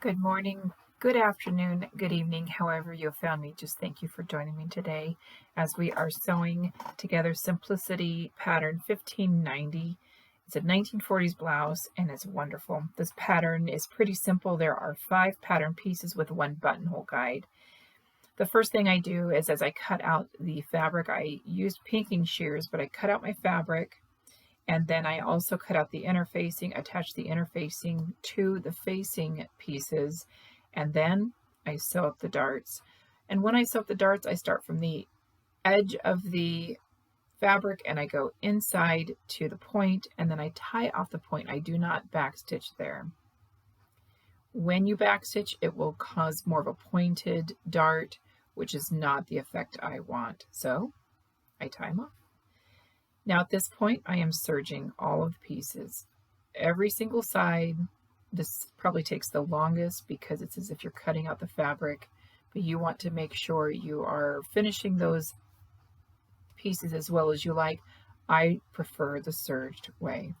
Good morning, good afternoon, good evening, however you found me. Just thank you for joining me today as we are sewing together Simplicity pattern 1590. It's a 1940s blouse and it's wonderful. This pattern is pretty simple. There are 5 pattern pieces with 1 buttonhole guide. The first thing I do is as I cut out the fabric, I used pinking shears, but I cut out my fabric. And then I also cut out the interfacing, attach the interfacing to the facing pieces, and then I sew up the darts. And when I sew up the darts, I start from the edge of the fabric and I go inside to the point, and then I tie off the point. I do not backstitch there. When you backstitch, it will cause more of a pointed dart, which is not the effect I want. So I tie them off. Now at this point, I am serging all of the pieces, every single side. This probably takes the longest because it's as if you're cutting out the fabric, but you want to make sure you are finishing those pieces as well as you like. I prefer the serged way.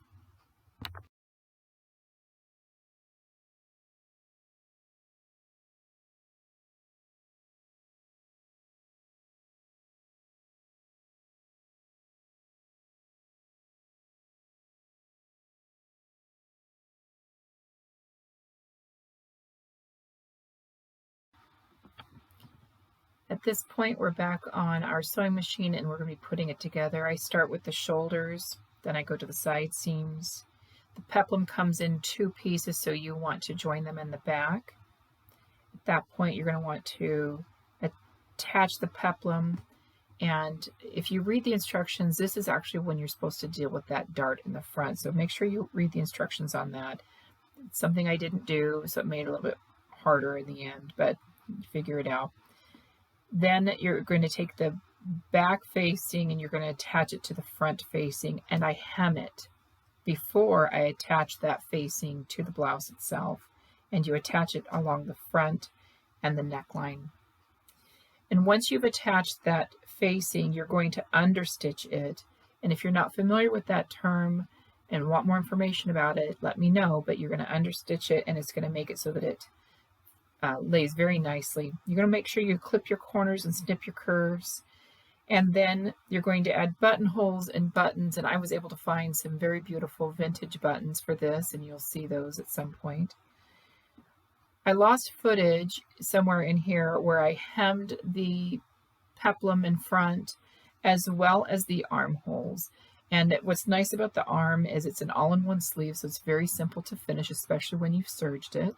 At this point, we're back on our sewing machine and we're going to be putting it together. I start with the shoulders, then I go to the side seams. The peplum comes in 2 pieces, so you want to join them in the back. At that point, you're going to want to attach the peplum, and if you read the instructions, this is actually when you're supposed to deal with that dart in the front, so make sure you read the instructions on that. It's something I didn't do, so it made it a little bit harder in the end, but figure it out. Then you're going to take the back facing and you're going to attach it to the front facing, and I hem it before I attach that facing to the blouse itself, and you attach it along the front and the neckline. And once you've attached that facing, you're going to understitch it. And if you're not familiar with that term and want more information about it, let me know, but you're going to understitch it and it's going to make it so that it lays very nicely. You're going to make sure you clip your corners and snip your curves, and then you're going to add buttonholes and buttons, and I was able to find some very beautiful vintage buttons for this, and you'll see those at some point. I lost footage somewhere in here where I hemmed the peplum in front as well as the armholes. And what's nice about the arm is it's an all-in-one sleeve, so it's very simple to finish, especially when you've serged it.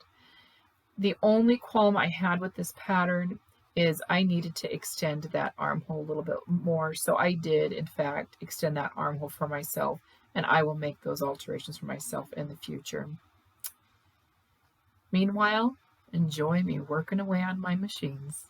The only qualm I had with this pattern is I needed to extend that armhole a little bit more. So I did, in fact, extend that armhole for myself, and I will make those alterations for myself in the future. Meanwhile, enjoy me working away on my machines.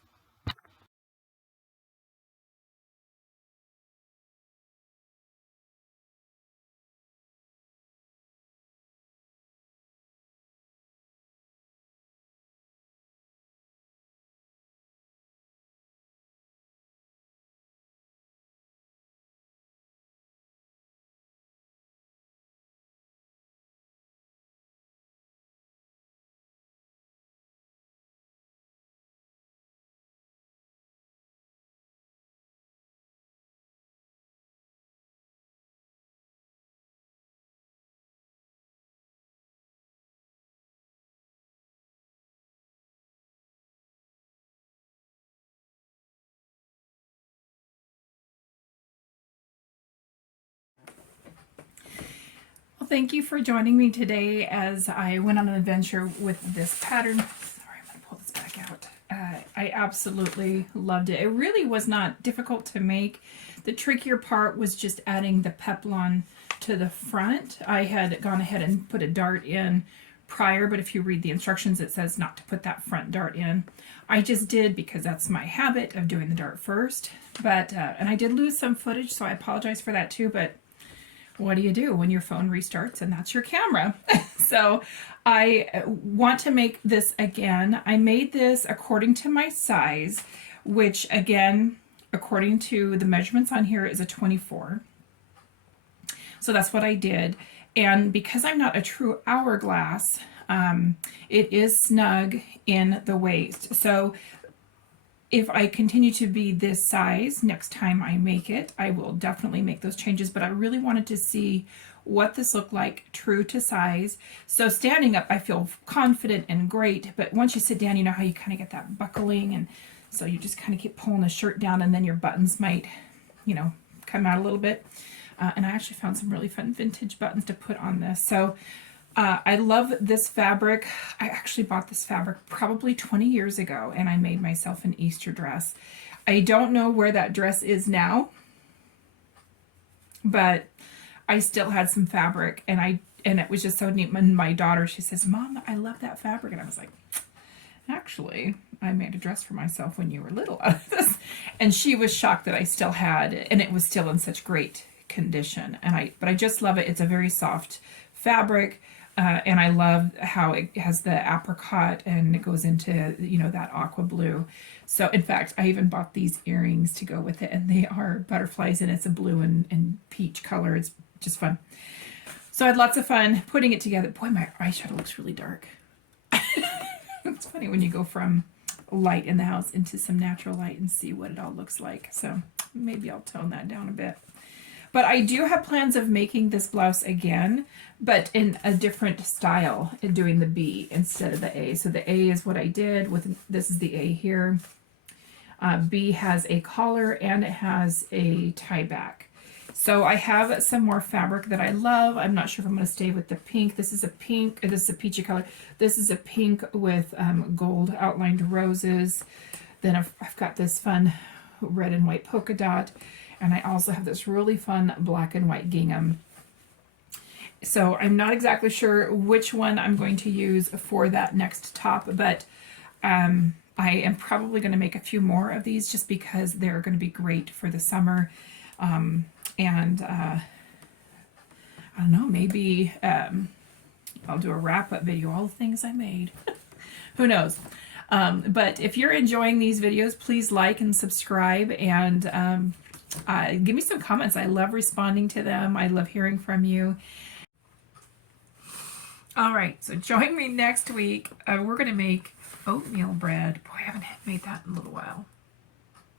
Well, thank you for joining me today as I went on an adventure with this pattern. Sorry, I'm going to pull this back out. I absolutely loved it. It really was not difficult to make. The trickier part was just adding the peplum to the front. I had gone ahead and put a dart in prior, but if you read the instructions, it says not to put that front dart in. I just did because that's my habit of doing the dart first. But and I did lose some footage, so I apologize for that too, but what do you do when your phone restarts and that's your camera? So I want to make this again. I made this according to my size, which again, according to the measurements on here, is a 24. So that's what I did. And because I'm not a true hourglass, It is snug in the waist. So if I continue to be this size next time I make it, I will definitely make those changes, but I really wanted to see what this looked like true to size. So standing up, I feel confident and great, but once you sit down, you know how you kind of get that buckling, and so you just kind of keep pulling the shirt down, and then your buttons might, you know, come out a little bit. And I actually found some really fun vintage buttons to put on this. So I love this fabric. I actually bought this fabric probably 20 years ago, and I made myself an Easter dress. I don't know where that dress is now, but I still had some fabric, and it was just so neat. And my daughter, she says, "Mom, I love that fabric." And I was like, "Actually, I made a dress for myself when you were little out of this." And she was shocked that I still had it, and it was still in such great condition. But I just love it. It's a very soft fabric. And I love how it has the apricot and it goes into, you know, that aqua blue. So in fact, I even bought these earrings to go with it, and they are butterflies, and it's a blue and peach color. It's just fun. So I had lots of fun putting it together. Boy, my eyeshadow looks really dark. It's funny when you go from light in the house into some natural light and see what it all looks like. So maybe I'll tone that down a bit. But I do have plans of making this blouse again, but in a different style, and doing the B instead of the A. So the A is what I did with, this is the A here. B has a collar and it has a tie back. So I have some more fabric that I love. I'm not sure if I'm going to stay with the pink. This is a pink, this is a peachy color. This is a pink with gold outlined roses. Then I've got this fun red and white polka dot. And I also have this really fun black and white gingham. So I'm not exactly sure which one I'm going to use for that next top, but I am probably going to make a few more of these just because they're going to be great for the summer. I don't know, maybe I'll do a wrap-up video, all the things I made. Who knows? But if you're enjoying these videos, please like and subscribe, and give me some comments. I love responding to them. I love hearing from you. All right, so join me next week. We're going to make oatmeal bread. Boy, I haven't made that in a little while.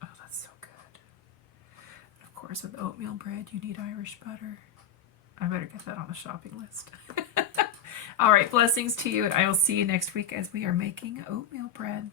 Oh, that's so good. Of course, with oatmeal bread, you need Irish butter. I better get that on the shopping list. All right, blessings to you, and I will see you next week as we are making oatmeal bread.